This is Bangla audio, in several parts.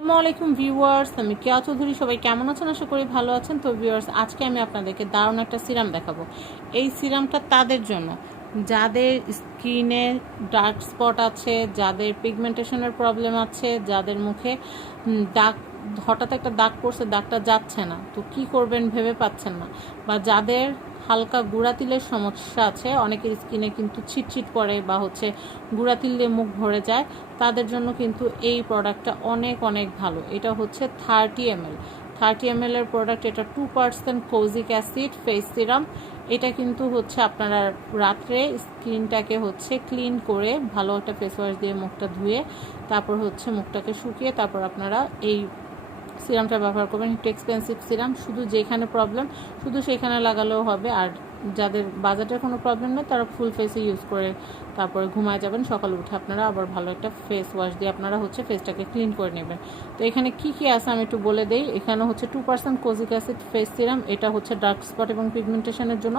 আসসালামু আলাইকুম ভিউয়ার্স, আমি কেয়া চৌধুরী। সবাই কেমন আছেন? আশা করি ভালো আছেন। তো ভিউয়ার্স, আজকে আমি আপনাদেরকে দারুণ একটা সিরাম দেখাবো। এই সিরামটা তাদের জন্য যাদের স্কিনে ডার্ক স্পট আছে, যাদের পিগমেন্টেশনের প্রবলেম আছে, যাদের মুখে দাগ, হঠাৎ একটা দাগ পড়ছে, দাগটা যাচ্ছে না, তো কি করবেন ভেবে পাচ্ছেন না, বা যাদের হালকা গুঁড়াতিলের সমস্যা আছে, অনেকের স্কিনে কিন্তু ছিটছিট পড়ে বা গুঁড়াতিল দিয়ে মুখ ভরে যায়, তাদের জন্য কিন্তু এই প্রোডাক্টটা অনেক অনেক ভালো। এটা হচ্ছে 30 ml এর প্রোডাক্ট। এটা 2% কোজিক অ্যাসিড ফেস সিরাম। এটা কিন্তু আপনারা রাত্রে স্কিনটাকে ক্লিন করে ভালো একটা ফেস ওয়াশ দিয়ে মুখটা ধুয়ে তারপর মুখটাকে শুকিয়ে তারপর আপনারা এই সিরামটা ব্যবহার করবেন। একটু এক্সপেন্সিভ সিরাম, শুধু যেখানে প্রবলেম শুধু সেখানে লাগালেও হবে। আর যাদের বাজেটের কোনো প্রবলেম নেই তারা ফুল ফেসে ইউজ করে তারপরে ঘুমায় যাবেন। সকালে উঠে আপনারা আবার ভালো একটা ফেস ওয়াশ দিয়ে আপনারা ফেসটাকে ক্লিন করে নেবেন। তো এখানে কি কি আছে আমি একটু বলে দেই। এখানে 2% কোজিক অ্যাসিড ফেস সিরাম। এটা ডার্ক স্পট এবং পিগমেন্টেশনের জন্য।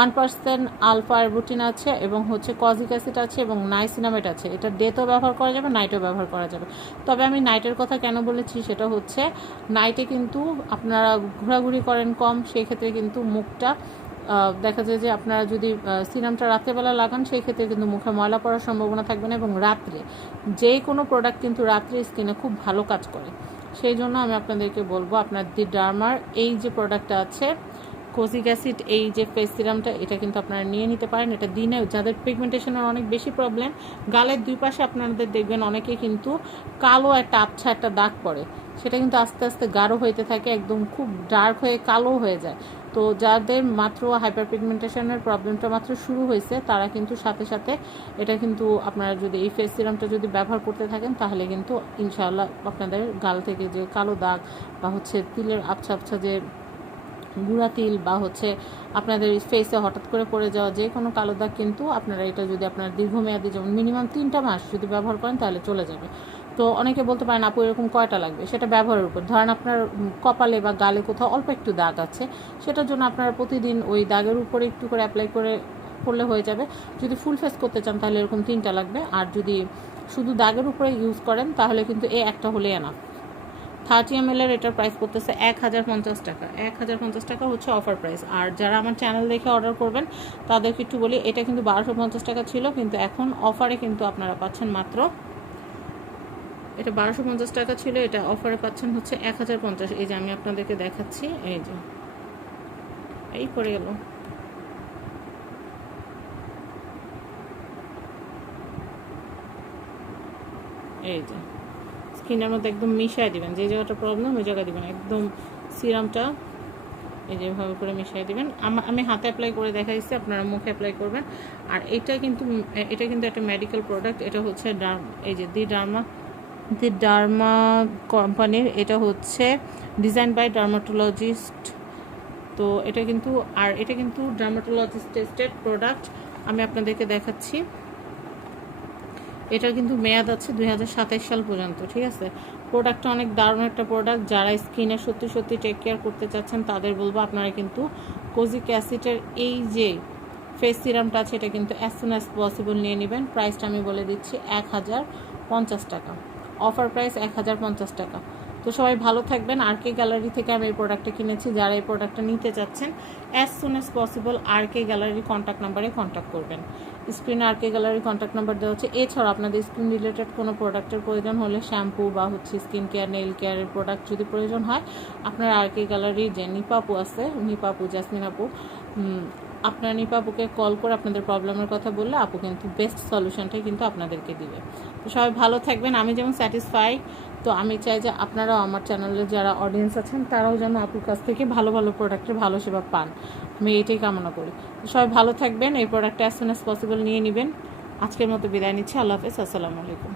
1% আলফা আরবুটিন আছে এবং কজিক অ্যাসিড আছে এবং নাইসিনামেট আছে। এটা ডেতেও ব্যবহার করা যাবে, নাইটেও ব্যবহার করা যাবে। তবে আমি নাইটের কথা কেন বলেছি, সেটা নাইটে কিন্তু আপনারা ঘোরাঘুরি করেন কম, সেই ক্ষেত্রে কিন্তু মুখটা দেখা যায় যে আপনারা যদি সিরামটা রাত্রেবেলা লাগান, সেই ক্ষেত্রে কিন্তু মুখে ময়লা পড়ার সম্ভাবনা থাকবে না। এবং রাত্রে যে কোনো প্রোডাক্ট কিন্তু রাত্রে স্কিনে খুব ভালো কাজ করে। সেই জন্য আমি আপনাদেরকে বলবো, আপনার দি ডার্মার এই যে প্রোডাক্টটা আছে কোজিক অ্যাসিড, এই যে ফেস সিরামটা, এটা কিন্তু আপনারা নিয়ে নিতে পারেন। এটা দিনে যাদের পিগমেন্টেশনের অনেক বেশি প্রবলেম, গালের দুই পাশে আপনাদের দেখবেন অনেকে কিন্তু কালো একটা আবছা একটা দাগ পড়ে, সেটা কিন্তু আস্তে আস্তে গাঢ় হইতে থাকে, একদম খুব ডার্ক হয়ে কালো হয়ে যায়। তো যাদের মাত্র হাইপার পিগমেন্টেশনের প্রবলেমটা মাত্র শুরু হয়েছে, তারা কিন্তু সাথে সাথে এটা কিন্তু আপনারা যদি এই ফেস সিরামটা যদি ব্যবহার করতে থাকেন, তাহলে কিন্তু ইনশাআল্লাহ আপনাদের গাল থেকে যে কালো দাগ বা তিলের আবছা আবছা যে গুঁড়া তিল বা আপনাদের ফেসে হঠাৎ করে পড়ে যাওয়া যে কোনো কালো দাগ, কিন্তু আপনারা এটা যদি আপনার দীর্ঘমেয়াদী, যেমন মিনিমাম 3টা মাস যদি ব্যবহার করেন, তাহলে চলে যাবে। তো অনেকে বলতে পারেন আপু এরকম কয়টা লাগবে, সেটা ব্যবহারের উপর। ধরেন আপনার কপালে বা গালে কোথাও অল্প একটু দাগ আছে, সেটার জন্য আপনারা প্রতিদিন ওই দাগের উপরে একটু করে অ্যাপ্লাই করলে হয়ে যাবে। যদি ফুল ফেস করতে চান তাহলে এরকম 3টা লাগবে। আর যদি শুধু দাগের উপরে ইউজ করেন তাহলে কিন্তু একটা হলেই এনাফ। 30 ml এর এটার প্রাইস করতেছে 1050 টাকা। 1050 টাকা অফার প্রাইস। আর যারা আমার চ্যানেল দেখে অর্ডার করবেন তাদেরকে একটু বলি, এটা কিন্তু 1250 টাকা ছিল, কিন্তু এখন অফারে কিন্তু আপনারা পাচ্ছেন মাত্র, এটা 1250 টাকা ছিল, এটা অফারে পাচ্ছেন 1050। এই যে আমি আপনাদেরকে দেখাচ্ছি, এই যে এই পড়ে গেল, এই যে স্কিনের মধ্যে একদম মিশিয়ে দিবেন, যে জায়গাটা প্রবলেম ওই জায়গায় দিবেন একদম সিরামটা, এই যেভাবে করে মিশিয়ে দিবেন। আমি হাতে অ্যাপ্লাই করে দেখাইছি, আপনারা মুখে অ্যাপ্লাই করবেন। আর এটা কিন্তু একটা মেডিকেল প্রোডাক্ট। এটা এই যে দি ডার্মা কোম্পানির। এটা ডিজাইন বাই ডার্মাটোলজিস্ট। তো এটা কিন্তু ডার্মাটোলজিস্ট টেস্টেড প্রোডাক্ট। আমি আপনাদেরকে দেখাচ্ছি, এটার কিন্তু মেয়াদ আছে 2027 সাল পর্যন্ত, ঠিক আছে। প্রোডাক্টটা অনেক দারুণ একটা প্রোডাক্ট। যারা স্কিনে সত্যি সত্যি টেক কেয়ার করতে চাচ্ছেন তাদের বলবো, আপনারা কিন্তু কোজিক অ্যাসিডের এই যে ফেস সিরামটা আছে, এটা কিন্তু অ্যাজ সুন অ্যাজ পসিবল নিয়ে নেবেন। প্রাইসটা আমি বলে দিচ্ছি 1050 টাকা। অফার প্রাইস 1050 টাকা। তো সবাই ভালো থাকবেন। আর কে গ্যালারি থেকে আমি এই প্রোডাক্টটা কিনেছি। যারা এই প্রোডাক্টটা নিতে চাচ্ছেন, অ্যাজ সুন অ্যাজ পসিবল আর কে গ্যালারির কন্ট্যাক্ট নাম্বারে কন্ট্যাক্ট করবেন। স্ক্রিনে আর কে গ্যালারির কন্ট্যাক্ট নাম্বার দেওয়া হচ্ছে। এছাড়াও আপনাদের স্কিন রিলেটেড কোনো প্রোডাক্টের প্রয়োজন হলে, শ্যাম্পু বা স্কিন কেয়ার, নেইল কেয়ারের প্রোডাক্ট যদি প্রয়োজন হয়, আপনার আর কে গ্যালারির যে নিপাপু আছে, জাসমিন আপু, আপনার নিপাপুকে কল করে আপনাদের প্রবলেমের কথা বললে আপু কিন্তু বেস্ট সলিউশনটাই কিন্তু আপনাদেরকে দিবে। তো সবাই ভালো থাকবেন। আমি যেমন স্যাটিসফাই, তো আমি চাই যে আপনারাও, আমার চ্যানেলে যারা অডিয়েন্স আছেন, তারাও যেন আপুর কাছ থেকে ভালো ভালো প্রোডাক্টের ভালো সেবা পান। আমি এটাই কামনা করি। তো সবাই ভালো থাকবেন। এই প্রোডাক্টটা অ্যাজ সুন অ্যাজ পসিবল নিয়ে নেবেন। আজকের মতো বিদায় নিচ্ছি। আল্লাহ হাফেজ। আসসালামু আলাইকুম।